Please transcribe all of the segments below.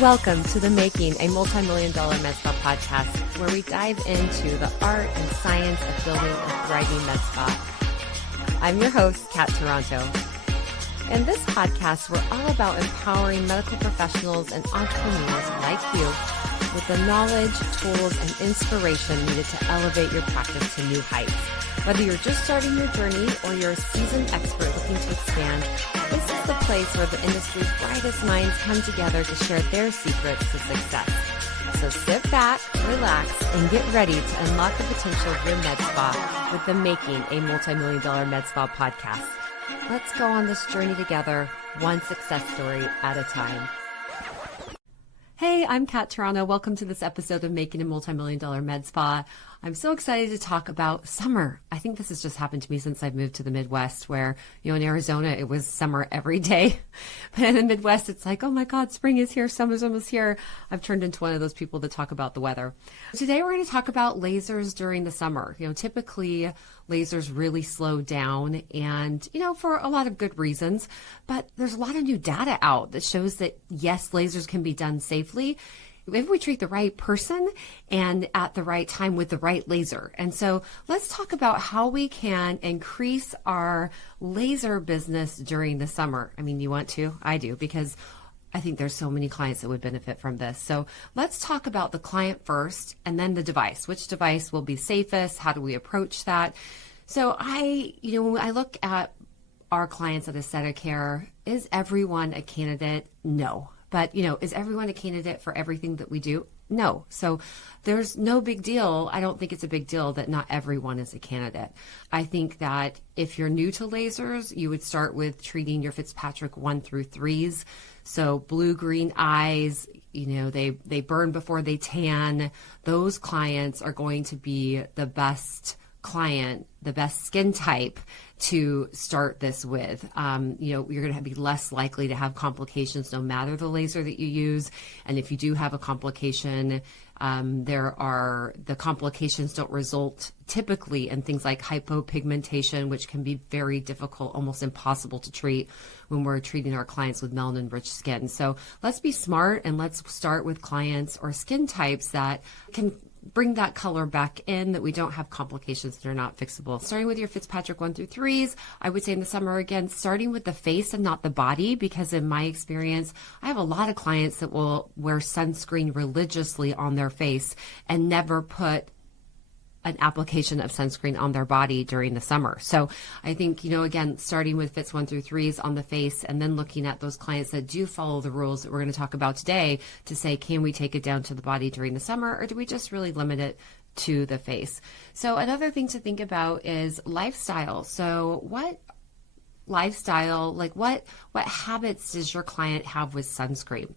Welcome to the Making a Multi-Million-Dollar Med Spa podcast, where we dive into the art and science of building a thriving med spa. I'm your host, Kat Toronto. In this podcast, we're all about empowering medical professionals and entrepreneurs like you with the knowledge, tools, and inspiration needed to elevate your practice to new heights. Whether you're just starting your journey or you're a seasoned expert looking to expand, this is the place where the industry's brightest minds come together to share their secrets to success. So sit back, relax, and get ready to unlock the potential of your med spa with the Making a Multi-Million-Dollar Med Spa podcast. Let's go on this journey together, one success story at a time. Hey, I'm Kat Toronto. Welcome to this episode of Making a Multi-Million-Dollar Med Spa. I'm so excited to talk about summer. I think this has just happened to me since I've moved to the Midwest, where, in Arizona, it was summer every day. But in the Midwest, it's like, oh my God, spring is here, summer's almost here. I've turned into one of those people that talk about the weather. Today, we're going to talk about lasers during the summer. Typically, lasers really slow down and, for a lot of good reasons. But there's a lot of new data out that shows that, yes, lasers can be done safely if we treat the right person and at the right time with the right laser. And so let's talk about how we can increase our laser business during the summer. I mean, you want to? I do, because I think there's so many clients that would benefit from this. So let's talk about the client first and then the device. Which device will be safest? How do we approach that? So when I look at our clients at Aesthetic Care, is everyone a candidate? No. But, is everyone a candidate for everything that we do? No. So there's no big deal. I don't think it's a big deal that not everyone is a candidate. I think that if you're new to lasers, you would start with treating your Fitzpatrick 1 through 3s. So blue-green eyes, they burn before they tan. Those clients are going to be the best client, the best skin type to start this with. You're going to be less likely to have complications no matter the laser that you use. And if you do have a complication, the complications don't result typically in things like hypopigmentation, which can be very difficult, almost impossible to treat when we're treating our clients with melanin-rich skin. So let's be smart and let's start with clients or skin types that can bring that color back in, that we don't have complications that are not fixable. Starting with your Fitzpatrick 1 through 3s, I would say in the summer, again, starting with the face and not the body, because in my experience, I have a lot of clients that will wear sunscreen religiously on their face and never put an application of sunscreen on their body during the summer. So I think, again, starting with Fitz 1 through 3s on the face and then looking at those clients that do follow the rules that we're going to talk about today to say, can we take it down to the body during the summer, or do we just really limit it to the face? So another thing to think about is lifestyle. So what lifestyle, what habits does your client have with sunscreen?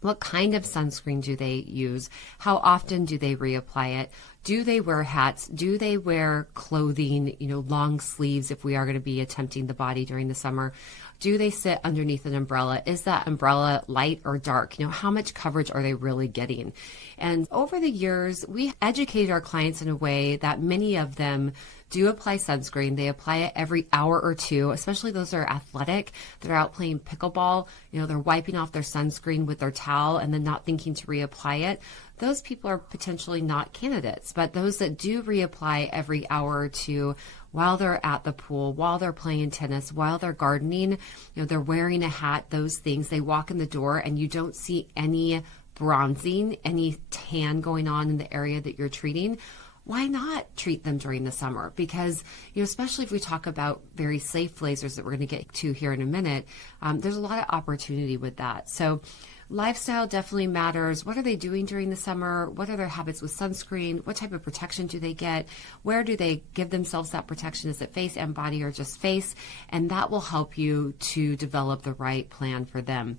What kind of sunscreen do they use? How often do they reapply it? Do they wear hats? Do they wear clothing, long sleeves if we are going to be attempting the body during the summer? Do they sit underneath an umbrella? Is that umbrella light or dark? How much coverage are they really getting? And over the years, we educated our clients in a way that many of them do apply sunscreen. They apply it every hour or two, especially those that are athletic. They're out playing pickleball. They're wiping off their sunscreen with their towel and then not thinking to reapply it. Those people are potentially not candidates. But those that do reapply every hour or two while they're at the pool, while they're playing tennis, while they're gardening, they're wearing a hat, those things, they walk in the door and you don't see any bronzing, any tan going on in the area that you're treating. Why not treat them during the summer? Because, especially if we talk about very safe lasers that we're going to get to here in a minute, there's a lot of opportunity with that. So lifestyle definitely matters. What are they doing during the summer? What are their habits with sunscreen? What type of protection do they get? Where do they give themselves that protection? Is it face and body or just face? And that will help you to develop the right plan for them.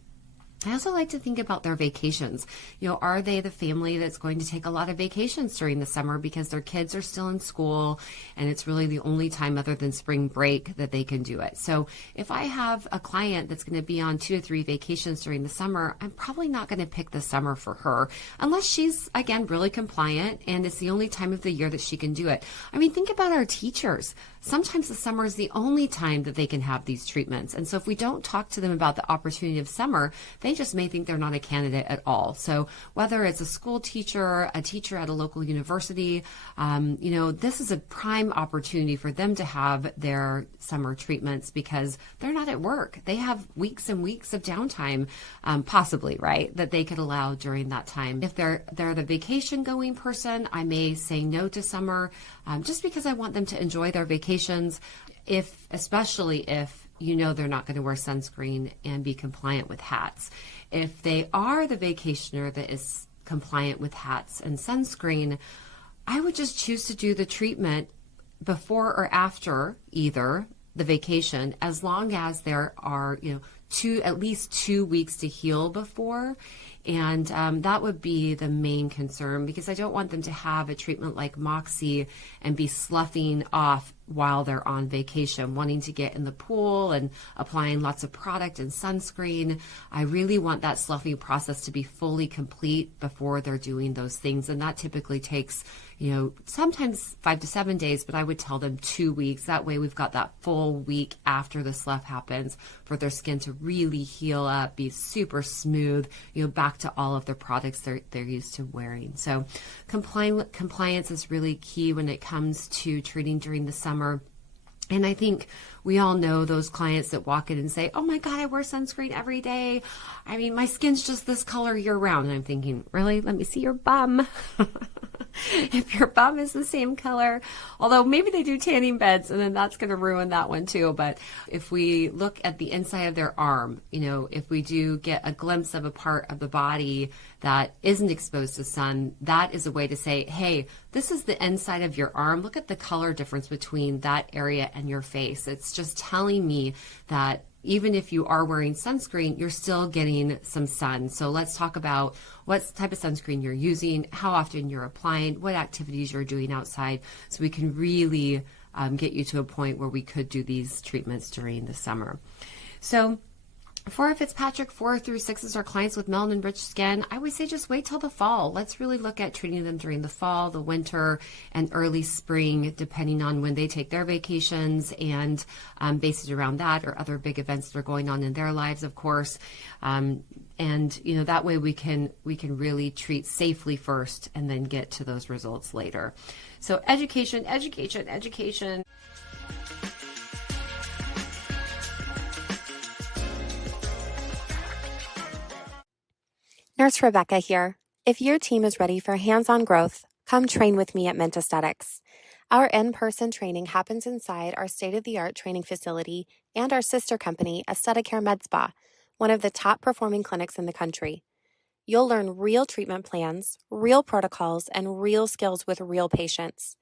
I also like to think about their vacations. Are they the family that's going to take a lot of vacations during the summer because their kids are still in school and it's really the only time other than spring break that they can do it? So if I have a client that's going to be on 2 to 3 vacations during the summer, I'm probably not going to pick the summer for her unless she's, again, really compliant and it's the only time of the year that she can do it. I mean, think about our teachers. Sometimes the summer is the only time that they can have these treatments. And so if we don't talk to them about the opportunity of summer, they just may think they're not a candidate at all. So whether it's a school teacher, a teacher at a local university, this is a prime opportunity for them to have their summer treatments because they're not at work. They have weeks and weeks of downtime, possibly, right, that they could allow during that time. If they're the vacation going person, I may say no to summer just because I want them to enjoy their vacations, especially if they're not going to wear sunscreen and be compliant with hats. If they are the vacationer that is compliant with hats and sunscreen, I would just choose to do the treatment before or after either the vacation, as long as there are, at least 2 weeks to heal before. And that would be the main concern, because I don't want them to have a treatment like MOXI and be sloughing off while they're on vacation, wanting to get in the pool and applying lots of product and sunscreen. I really want that sloughing process to be fully complete before they're doing those things. And that typically takes, sometimes 5 to 7 days, but I would tell them 2 weeks. That way we've got that full week after the slough happens for their skin to really heal up, be super smooth, back to all of the products they're used to wearing. So compliance is really key when it comes to treating during the summer. And I think we all know those clients that walk in and say, oh my God, I wear sunscreen every day. I mean, my skin's just this color year round. And I'm thinking, really? Let me see your bum. If your bum is the same color, although maybe they do tanning beds and then that's going to ruin that one too. But if we look at the inside of their arm, if we do get a glimpse of a part of the body that isn't exposed to sun, that is a way to say, hey, this is the inside of your arm. Look at the color difference between that area and your face. It's just telling me that even if you are wearing sunscreen, you're still getting some sun. So let's talk about what type of sunscreen you're using, how often you're applying, what activities you're doing outside, so we can really get you to a point where we could do these treatments during the summer. So for our Fitzpatrick 4 through 6s, our clients with melanin-rich skin, I would say just wait till the fall. Let's really look at treating them during the fall, the winter, and early spring, depending on when they take their vacations, and base it around that or other big events that are going on in their lives, of course. And that way we can really treat safely first and then get to those results later. So education. Nurse Rebecca here. If your team is ready for hands-on growth, come train with me at Mint Aesthetics. Our in-person training happens inside our state-of-the-art training facility and our sister company, Aesthetic Care Med Spa, one of the top-performing clinics in the country. You'll learn real treatment plans, real protocols, and real skills with real patients.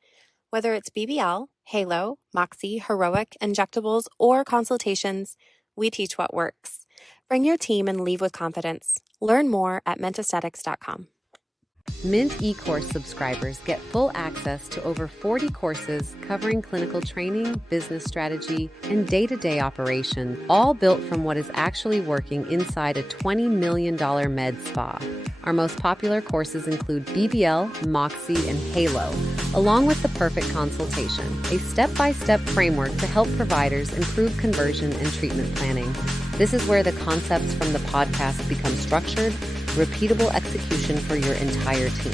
Whether it's BBL, Halo, MOXI, Heroic, injectables, or consultations, we teach what works. Bring your team and leave with confidence. Learn more at mintaesthetics.com. Mint eCourse subscribers get full access to over 40 courses covering clinical training, business strategy, and day-to-day operation, all built from what is actually working inside a $20 million med spa. Our most popular courses include BBL, MOXI, and Halo, along with the perfect consultation, a step-by-step framework to help providers improve conversion and treatment planning. This is where the concepts from the podcast become structured, repeatable execution for your entire team.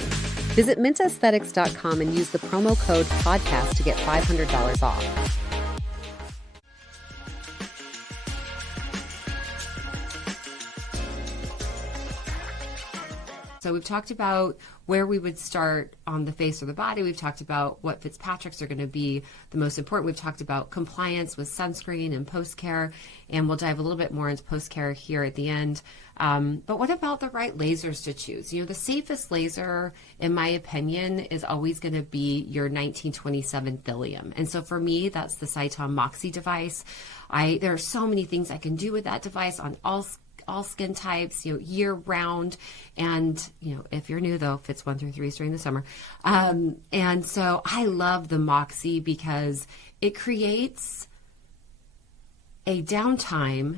Visit mintaesthetics.com and use the promo code podcast to get $500 off. So we've talked about where we would start on the face or the body. We've talked about what Fitzpatricks are going to be the most important. We've talked about compliance with sunscreen and post-care, and we'll dive a little bit more into post-care here at the end. But what about the right lasers to choose? The safest laser, in my opinion, is always going to be your 1927 Thulium. And so for me, that's the Cyton MOXI device. There are so many things I can do with that device on all all skin types, year round. And, if you're new though, Fits 1 through 3 is during the summer. And so I love the MOXI because it creates a downtime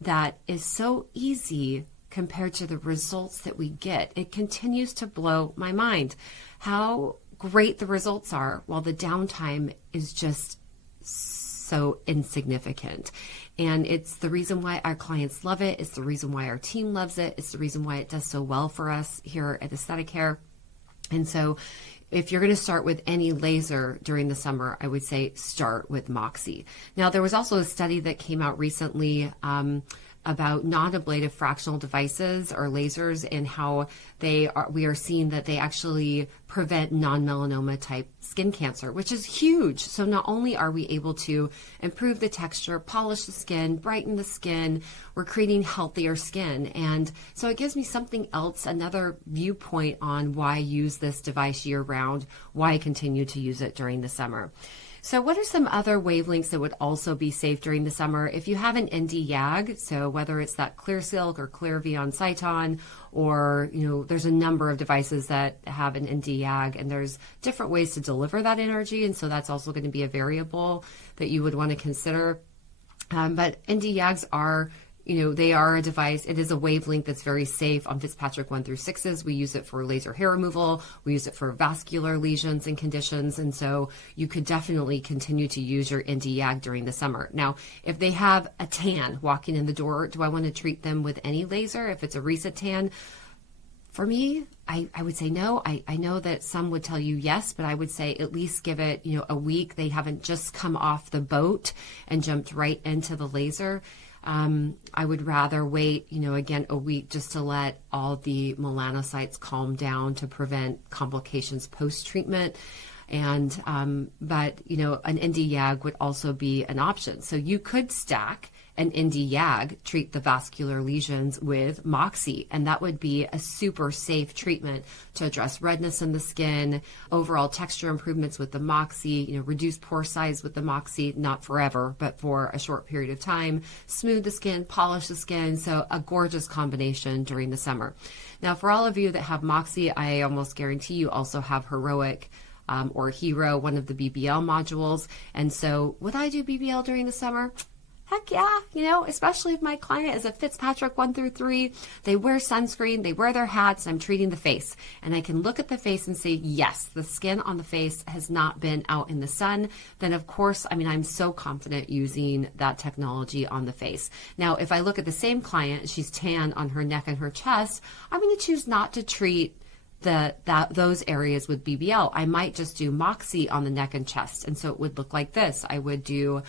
that is so easy compared to the results that we get. It continues to blow my mind how great the results are while the downtime is just so insignificant. And it's the reason why our clients love it. It's the reason why our team loves it. It's the reason why it does so well for us here at Aesthetic Hair. And so if you're going to start with any laser during the summer, I would say start with MOXI. Now, there was also a study that came out recently about non-ablative fractional devices or lasers and how we are seeing that they actually prevent non-melanoma type skin cancer, which is huge. So not only are we able to improve the texture, polish the skin, brighten the skin, we're creating healthier skin. And so it gives me something else, another viewpoint on why I use this device year round, why I continue to use it during the summer. So what are some other wavelengths that would also be safe during the summer? If you have an ND YAG, so whether it's that Clear Silk or Clear Vion Cyton, or, there's a number of devices that have an ND YAG, and there's different ways to deliver that energy. And so that's also going to be a variable that you would want to consider. But ND YAGs are, they are a device. It is a wavelength that's very safe on Fitzpatrick 1 through 6s. We use it for laser hair removal. We use it for vascular lesions and conditions. And so you could definitely continue to use your ND YAG during the summer. Now, if they have a tan walking in the door, do I want to treat them with any laser? If it's a recent tan, for me, I would say no. I know that some would tell you yes, but I would say at least give it, a week. They haven't just come off the boat and jumped right into the laser. I would rather wait, again, a week just to let all the melanocytes calm down to prevent complications post-treatment. And, but, an ND YAG would also be an option. So you could stack an ND YAG, treat the vascular lesions with MOXI, and that would be a super safe treatment to address redness in the skin, overall texture improvements with the MOXI, reduce pore size with the MOXI, not forever, but for a short period of time, smooth the skin, polish the skin. So a gorgeous combination during the summer. Now, for all of you that have MOXI, I almost guarantee you also have Heroic or Hero, one of the BBL modules. And so would I do BBL during the summer? Heck yeah, especially if my client is a Fitzpatrick 1 through 3, they wear sunscreen, they wear their hats, I'm treating the face. And I can look at the face and say, yes, the skin on the face has not been out in the sun. Then of course, I'm so confident using that technology on the face. Now, if I look at the same client, she's tan on her neck and her chest, I'm going to choose not to treat those areas with BBL. I might just do MOXI on the neck and chest. And so it would look like this. I would do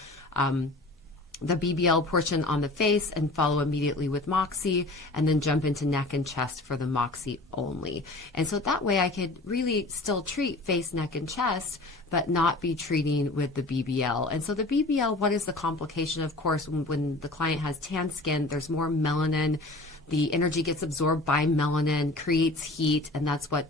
the BBL portion on the face and follow immediately with MOXI, and then jump into neck and chest for the MOXI only. And so that way I could really still treat face, neck, and chest, but not be treating with the BBL. And so the BBL, what is the complication? Of course, when the client has tan skin, there's more melanin. The energy gets absorbed by melanin, creates heat, and that's what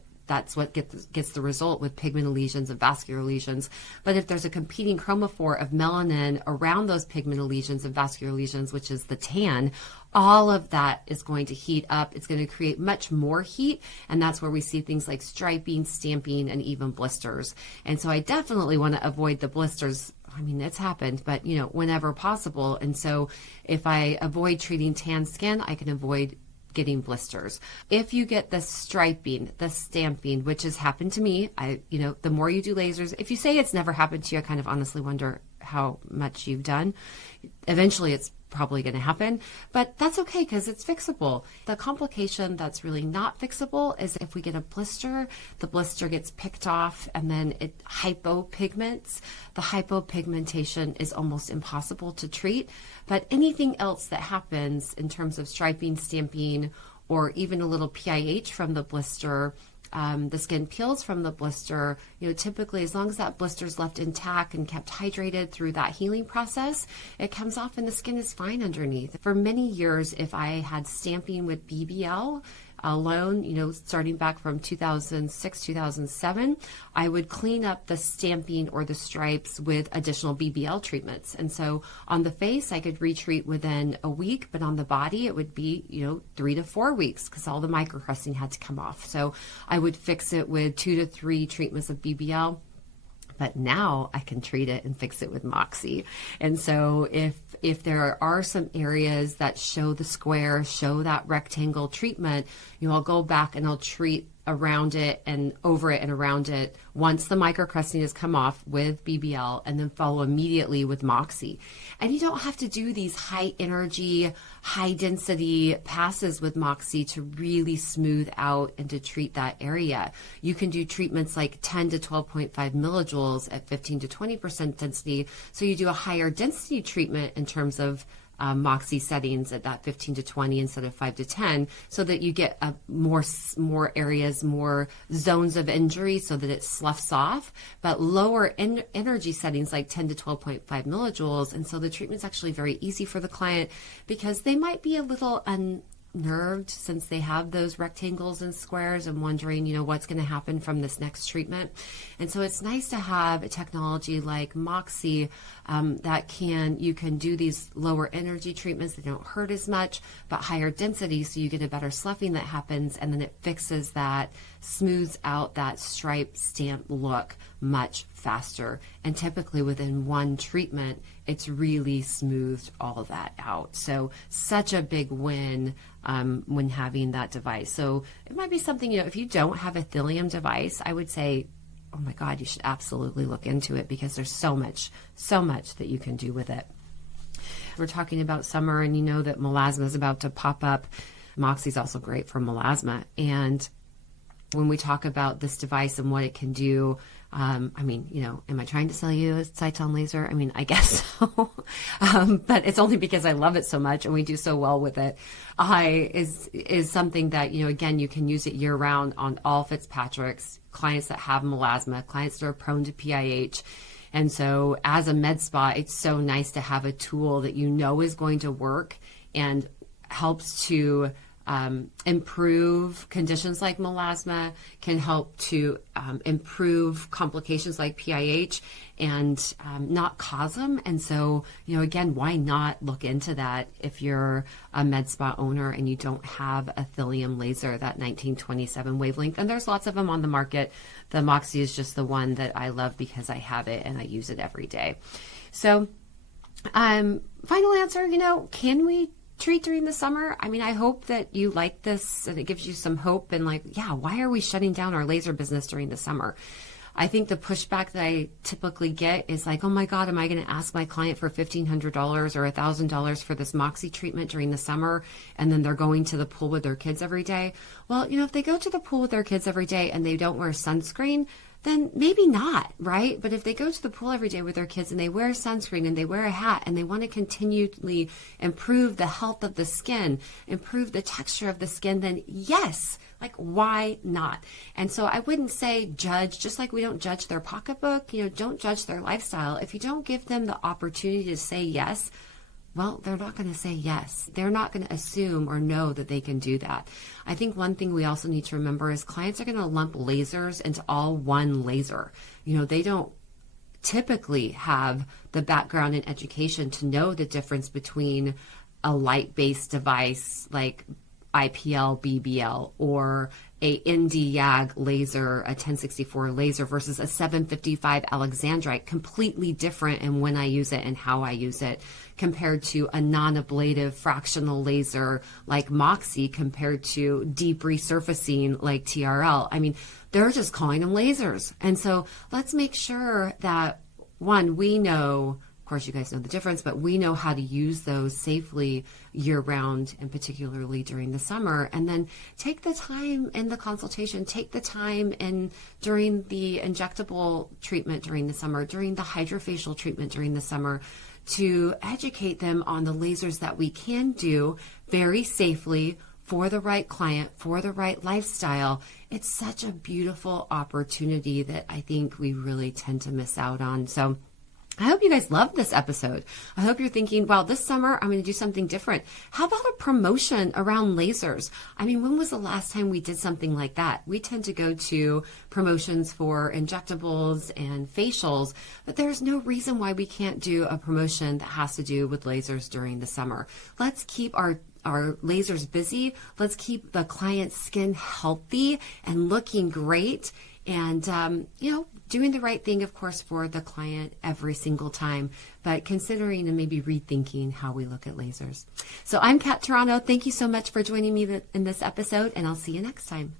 gets the result with pigmented lesions and vascular lesions. But if there's a competing chromophore of melanin around those pigmented lesions and vascular lesions, which is the tan, all of that is going to heat up. It's going to create much more heat, and that's where we see things like striping, stamping, and even blisters. And so I definitely want to avoid the blisters. It's happened, but whenever possible. And so if I avoid treating tan skin, I can avoid getting blisters. If you get the striping, the stamping, which has happened to me, the more you do lasers, if you say it's never happened to you, I kind of honestly wonder how much you've done. Eventually it's probably going to happen, but that's okay because it's fixable. The complication that's really not fixable is if we get a blister, the blister gets picked off and then it hypopigments. The hypopigmentation is almost impossible to treat, but anything else that happens in terms of striping, stamping, or even a little PIH from the blister, the skin peels from the blister, typically as long as that blister is left intact and kept hydrated through that healing process, it comes off and the skin is fine underneath. For many years, if I had stamping with BBL, alone, starting back from 2006, 2007, I would clean up the stamping or the stripes with additional BBL treatments. And so on the face, I could retreat within a week, but on the body, it would be, 3 to 4 weeks because all the microcrusting had to come off. So I would fix it with 2 to 3 treatments of BBL. But now I can treat it and fix it with MOXI. And so if there are some areas that show the square, show that rectangle treatment, I'll go back and I'll treat around it and over it and around it once the microcrusting has come off with BBL, and then follow immediately with MOXI. And you don't have to do these high energy, high density passes with MOXI to really smooth out and to treat that area. You can do treatments like 10 to 12.5 millijoules at 15 to 20% density. So you do a higher density treatment in terms of MOXI settings at that 15 to 20 instead of 5 to 10, so that you get more areas, more zones of injury, so that it sloughs off, but lower energy settings like 10 to 12.5 millijoules. And so the treatment's actually very easy for the client because they might be a little unnerved since they have those rectangles and squares and wondering, what's going to happen from this next treatment. And so it's nice to have a technology like MOXI that you can do these lower energy treatments that don't hurt as much, but higher density, so you get a better sloughing that happens, and then it fixes that, smooths out that stripe stamp look much faster. And typically within one treatment, it's really smoothed all of that out. So such a big win when having that device. So it might be something, if you don't have a Thilium device, I would say, oh my God, you should absolutely look into it because there's so much that you can do with it. We're talking about summer, and that melasma is about to pop up. MOXI is also great for melasma. And when we talk about this device and what it can do, am I trying to sell you a Cyton laser? I guess so. But it's only because I love it so much and we do so well with it. Is something that, again, you can use it year round on all Fitzpatricks, clients that have melasma, clients that are prone to PIH. And so as a med spa, it's so nice to have a tool that is going to work and helps to improve conditions like melasma, can help to improve complications like PIH and not cause them. And so, again, why not look into that if you're a med spa owner and you don't have a Thilium laser, that 1927 wavelength. And there's lots of them on the market. The MOXI is just the one that I love because I have it and I use it every day. So final answer, can we treat during the summer? I hope that you like this and it gives you some hope and why are we shutting down our laser business during the summer? I think the pushback that I typically get is oh my God, am I going to ask my client for $1,500 or $1,000 for this MOXI treatment during the summer, and then they're going to the pool with their kids every day? Well, if they go to the pool with their kids every day and they don't wear sunscreen, then maybe not, right? But if they go to the pool every day with their kids and they wear sunscreen and they wear a hat and they want to continually improve the health of the skin, improve the texture of the skin, then yes, why not? And so I wouldn't say judge, just like we don't judge their pocketbook, don't judge their lifestyle. If you don't give them the opportunity to say yes, well, they're not going to say yes. They're not going to assume or know that they can do that. I think one thing we also need to remember is clients are going to lump lasers into all one laser. They don't typically have the background in education to know the difference between a light-based device like IPL, BBL, or a ND-YAG laser, a 1064 laser versus a 755 Alexandrite, completely different in when I use it and how I use it, compared to a non-ablative fractional laser like MOXI, compared to deep resurfacing like TRL. They're just calling them lasers. And so let's make sure that, one, we know, of course you guys know the difference, but we know how to use those safely year-round, and particularly during the summer. And then take the time in the consultation, take the time during the injectable treatment during the summer, during the hydrofacial treatment during the summer, to educate them on the lasers that we can do very safely for the right client, for the right lifestyle. It's such a beautiful opportunity that I think we really tend to miss out on. So I hope you guys loved this episode. I hope you're thinking, wow, this summer I'm going to do something different. How about a promotion around lasers? I mean, when was the last time we did something like that? We tend to go to promotions for injectables and facials, but there's no reason why we can't do a promotion that has to do with lasers during the summer. Let's keep our lasers busy. Let's keep the client's skin healthy and looking great. And, doing the right thing, of course, for the client every single time, but considering and maybe rethinking how we look at lasers. So I'm Kat Toronto. Thank you so much for joining me in this episode, and I'll see you next time.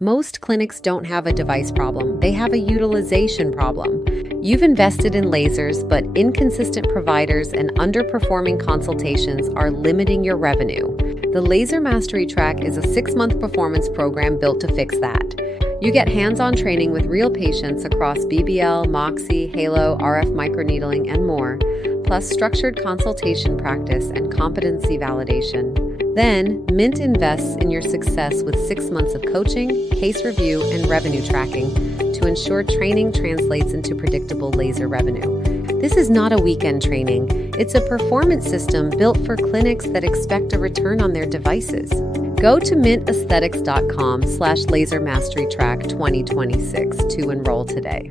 Most clinics don't have a device problem. They have a utilization problem. You've invested in lasers, but inconsistent providers and underperforming consultations are limiting your revenue. The Laser Mastery Track is a 6-month performance program built to fix that. You get hands-on training with real patients across BBL, MOXI, Halo, RF microneedling, and more, plus structured consultation practice and competency validation. Then, Mint invests in your success with 6 months of coaching, case review, and revenue tracking to ensure training translates into predictable laser revenue. This is not a weekend training. It's a performance system built for clinics that expect a return on their devices. Go to mintaesthetics.com/lasermasterytrack 2026 to enroll today.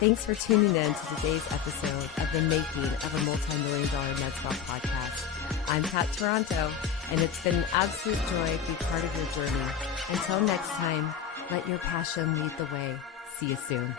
Thanks for tuning in to today's episode of the Making of a Multi-Million-Dollar Med Spa podcast. I'm Kat Toronto, and it's been an absolute joy to be part of your journey. Until next time, let your passion lead the way. See you soon.